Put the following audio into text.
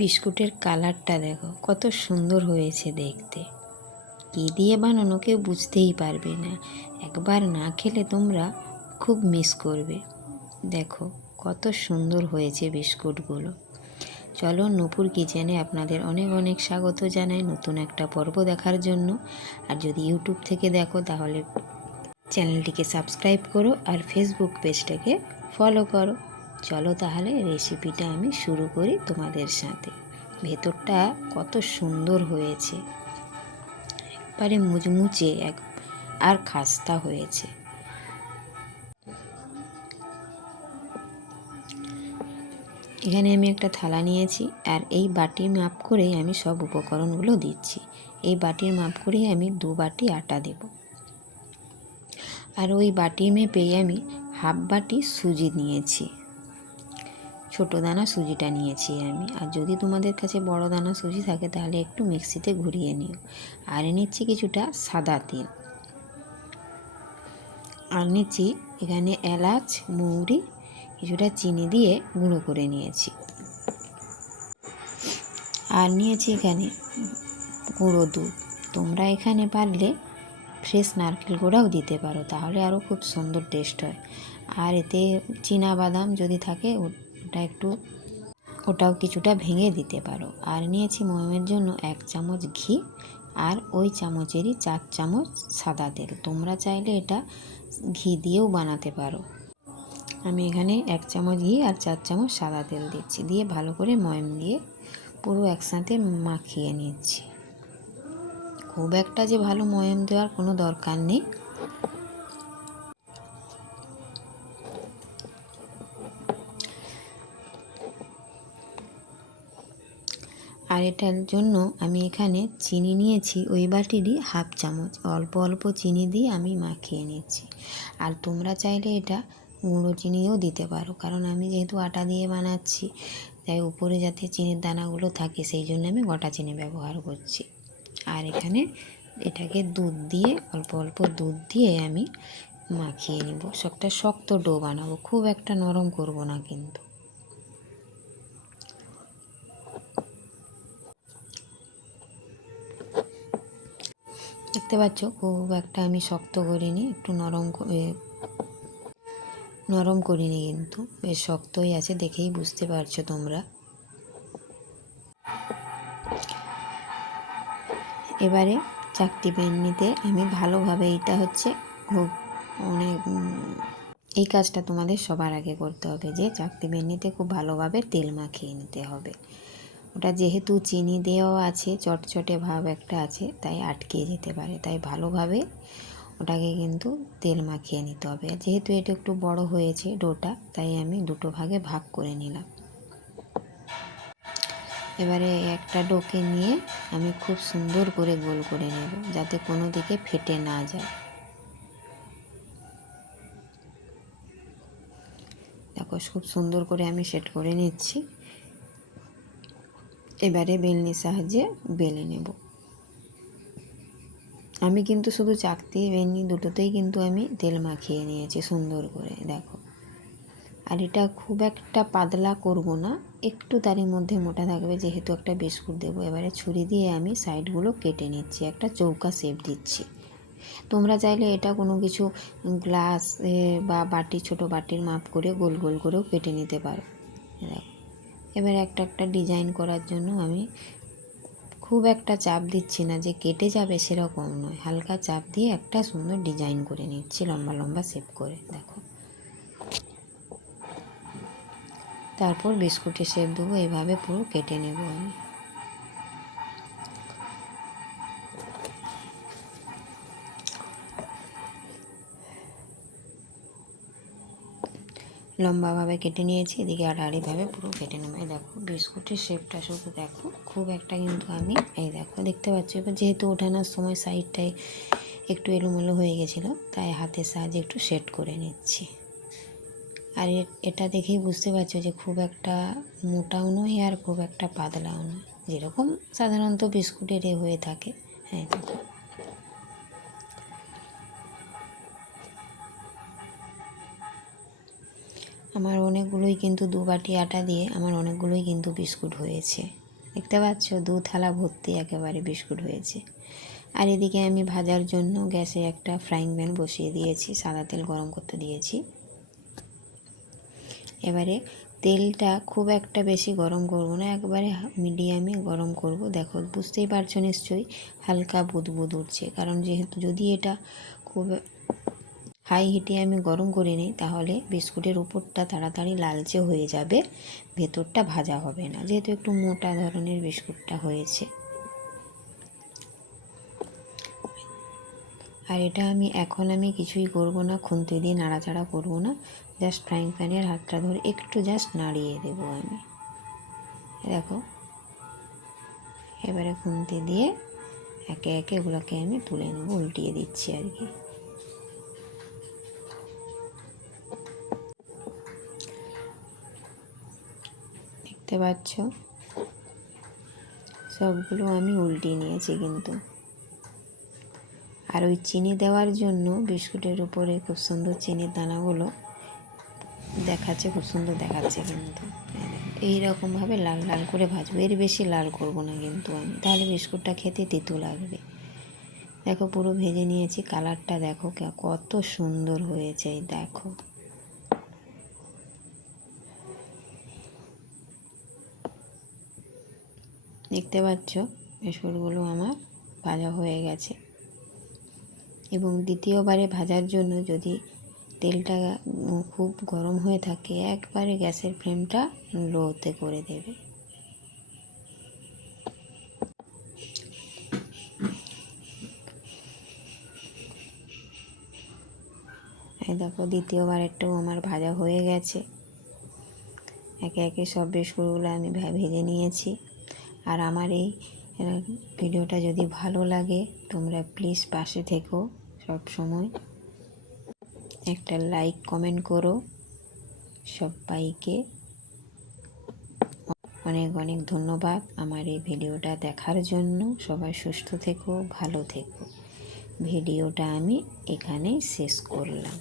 বিস্কুটের কালারটা দেখো কত সুন্দর হয়েছে দেখতে। কী দিয়ে বানানো কেউ বুঝতেই পারবে না, একবার না খেলে তোমরা খুব মিস করবে। দেখো কত সুন্দর হয়েছে বিস্কুটগুলো। চলো, নূপুর কিচেনে আপনাদের অনেক অনেক স্বাগত জানাই নতুন একটা পর্ব দেখার জন্য। আর যদি ইউটিউব থেকে দেখো তাহলে চ্যানেলটিকে সাবস্ক্রাইব করো আর ফেসবুক পেজটাকে ফলো করো। চলো তাহলে রেসিপিটা আমি শুরু করি তোমাদের সাথে। ভেতরটা কত সুন্দর হয়েছে, একবারে মুচমুচে আর খাস্তা হয়েছে। এখানে আমি একটা থালা নিয়েছি আর এই বাটির মাপ করেই আমি সব উপকরণগুলো দিচ্ছি। এই বাটির মাপ করেই আমি 2 বাটি আটা দেব। আর ওই বাটি মেপেই আমি হাফ বাটি সুজি নিয়েছি, ছোটো দানা সুজিটা নিয়েছি আমি। আর যদি তোমাদের কাছে বড় দানা সুজি থাকে তাহলে একটু মিক্সিতে ঘুরিয়ে নিও। আর নিচ্ছি কিছুটা সাদা তেল, আর নিচ্ছি এখানে এলাচ, মৌরি, কিছুটা চিনি দিয়ে গুঁড়ো করে নিয়েছি। আর নিয়েছি এখানে গুঁড়ো দুধ। তোমরা এখানে পারলে ফ্রেশ নারকেল গুঁড়াও দিতে পারো, তাহলে আরও খুব সুন্দর টেস্ট হয়। আর এতে চীনা বাদাম যদি থাকে ওটাও কিছুটা ভেঙে দিতে পারো। আর নিয়েছি ময়মের জন্য 1 চামচ ঘি, আর ওই চামচেরই 4 চামচ সাদা তেল। তোমরা চাইলে এটা ঘি দিয়েও বানাতে পারো। আমি এখানে 1 চামচ ঘি আর 4 চামচ সাদা তেল দিচ্ছি, দিয়ে ভালো করে ময়ম দিয়ে পুরো একসাথে মাখিয়ে নিচ্ছি। খুব একটা যে ভালো ময়ম দেওয়ার কোনো দরকার নেই। আর এটার জন্য আমি এখানে চিনি নিয়েছি ওই বাটিরই হাফ চামচ, অল্প অল্প চিনি দিয়ে আমি মাখিয়ে নিচ্ছি। আর তোমরা চাইলে এটা গুঁড়ো চিনিও দিতে পারো, কারণ আমি যেহেতু আটা দিয়ে বানাচ্ছি তাই উপরে যাতে চিনির দানাগুলো থাকে সেই জন্য আমি গোটা চিনি ব্যবহার করছি। আর এখানে এটাকে দুধ দিয়ে, অল্প অল্প দুধ দিয়ে আমি মাখিয়ে নিব। একটা শক্ত ডো বানাবো, খুব একটা নরম করব না কিন্তু। দেখতে পাচ্ছ খুব একটা আমি শক্ত করিনি, একটু নরম করিনি, কিন্তু বেশ শক্তই আছে, দেখেই বুঝতে পারছো তোমরা। এবারে চাকতি বেলনিতে আমি ভালোভাবে, এটা হচ্ছে খুব এই কাজটা তোমাদের সবার আগে করতে হবে, যে চাকতি বেলনিতে খুব ভালোভাবে তেল মাখিয়ে নিতে হবে। ওটা যেহেতু চিনি দেওয়া আছে, চটচটে ভাব একটা আছে, তাই আটকে যেতে পারে, তাই ভালোভাবে ওটাকে কিন্তু তেল মাখিয়ে নিতে হবে। যেহেতু এটা একটু বড় হয়েছে ডোটা, তাই আমি 2 ভাগে ভাগ করে নিলাম। এবারে একটা ডোকে নিয়ে আমি খুব সুন্দর করে গোল করে নেব, যাতে কোনো দিকে ফেটে না যায়। দেখো খুব সুন্দর করে আমি সেট করে নিচ্ছি। এবারে বেলনির সাহায্যে বেলে নেব। আমি কিন্তু শুধু চাকতি বেলনি দুটোতেই কিন্তু আমি তেল মাখিয়ে নিয়েছি সুন্দর করে, দেখো। আর এটা খুব একটা পাতলা করব না, একটু তারই মধ্যে মোটা থাকবে, যেহেতু একটা বিস্কুট দেবো। এবারে ছুরি দিয়ে আমি সাইডগুলো কেটে নিচ্ছি, একটা চৌকা শেপ দিচ্ছি। তোমরা চাইলে এটা কোনো কিছু গ্লাস বা বাটি, ছোট বাটির মাপ করে গোল গোল করেও কেটে নিতে পারো। দেখো, এবারে একটা ডিজাইন করার জন্য আমি খুব একটা চাপ দিচ্ছি না, যে কেটে যাবে সেরকম নয়, হালকা চাপ দিয়ে একটা সুন্দর ডিজাইন করে নিচ্ছি, লম্বা লম্বা শেপ করে। দেখো, তারপর বিস্কুটের শেপ দেবো, এইভাবে পুরো কেটে নেব আমি। লম্বাভাবে কেটে নিয়েছি, এদিকে আড়াআড়িভাবে পুরো কেটে নেব। এই দেখো বিস্কুটের শেপটা শুধু দেখো, খুব একটা কিন্তু আমি, এই দেখো দেখতে পাচ্ছ। এবার যেহেতু ওঠানোর সময় সাইডটায় একটু এলোমেলো হয়ে গেছিলো, তাই হাতের সাহায্যে একটু সেট করে নিচ্ছি। আর এটা দেখেই বুঝতে পারছো যে খুব একটা মোটাও নয় আর খুব একটা পাতলাও নয়, যেরকম সাধারণত বিস্কুটের হয়ে থাকে। হ্যাঁ, দেখো আমার অনেকগুলোই কিন্তু 2 বাটি আটা দিয়ে আমার অনেকগুলোই কিন্তু বিস্কুট হয়েছে। দেখতে পাচ্ছ 2 থালা ভর্তি একেবারে বিস্কুট হয়েছে। আর এদিকে আমি ভাজার জন্য গ্যাসে একটা ফ্রাইং প্যান বসিয়ে দিয়েছি, সাদা তেল গরম করতে দিয়েছি। এবারে তেলটা খুব একটা বেশি গরম করব না, একবারে মিডিয়ামে গরম করব। দেখো বুঝতেই পারছো নিশ্চয়ই হালকা বুদবুদ উঠছে, কারণ যেহেতু যদি এটা খুব হাই হিটে আমি গরম করে নিই তাহলে বিস্কুটের উপরটা তাড়াতাড়ি লালচে হয়ে যাবে, ভেতরটা ভাজা হবে না, যেহেতু একটু মোটা ধরনের বিস্কুটটা হয়েছে। আর এটা এখন আমি কিছুই করব না, খুন্তি দিয়ে নাড়াচাড়া করব না, জাস্ট ফ্রাইং প্যানের হাতটা ধরে একটু জাস্ট নাড়িয়ে দেব আমি। দেখো এবারে খুন্তি দিয়ে একে একে এগুলোকে আমি তুলে নেব, উল্টিয়ে দিচ্ছি আর কি। দেখতে পাচ্ছ সবগুলো আমি উল্টিয়ে নিয়েছি কিন্তু। আর ওই চিনি দেওয়ার জন্য বিস্কুটের উপরে খুব সুন্দর চিনির দানাগুলো দেখাচ্ছে, খুব সুন্দর দেখাচ্ছে কিন্তু। এই রকমভাবে লাল লাল করে ভাজবো, এর বেশি লাল করব না কিন্তু আমি, তাহলে বিস্কুটটা খেতে তেতো লাগবে। দেখো পুরো ভেজে নিয়েছি, কালারটা দেখো কত সুন্দর হয়েছে, এই দেখো। দেখতে পাচ্ছ বিস্কুটগুলো আমার ভাজা হয়ে গেছে। এবং দ্বিতীয়বারে ভাজার জন্য যদি তেলটা খুব গরম হয়ে থাকে একবারে গ্যাসের ফ্লেমটা লোতে করে দেবে। এই দেখো দ্বিতীয়বারেরটাও আমার ভাজা হয়ে গেছে। একে একে সব বিস্কুটগুলো আমি ভেজে নিয়েছি। আর আমার এই ভিডিওটা যদি ভালো লাগে তোমরা প্লিজ পাশে থেকো, সব সময় একটা লাইক কমেন্ট করো। সবাইকে অনেক অনেক ধন্যবাদ আমার এই ভিডিওটা দেখার জন্য। সবাই সুস্থ থেকো, ভালো থেকো। ভিডিওটা আমি এখানেই শেষ করলাম।